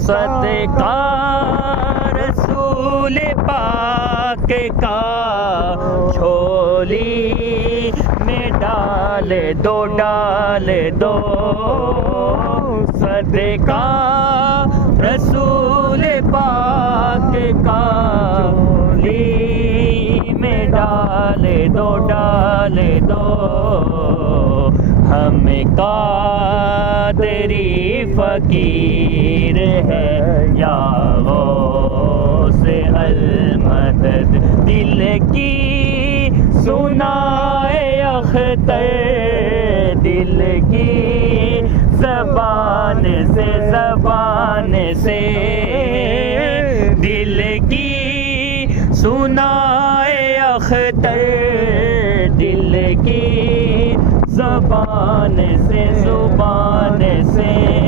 सदका रसूल पाक का झोली में डाल दो सदका रसूल पाक का झोली में डाल दो हम कादरी फकीर है या गौसे अल मदद दिल की सुनाए अख्तर दिल की ज़बान से दिल की सुनाए अख्तर दिल की ज़बान से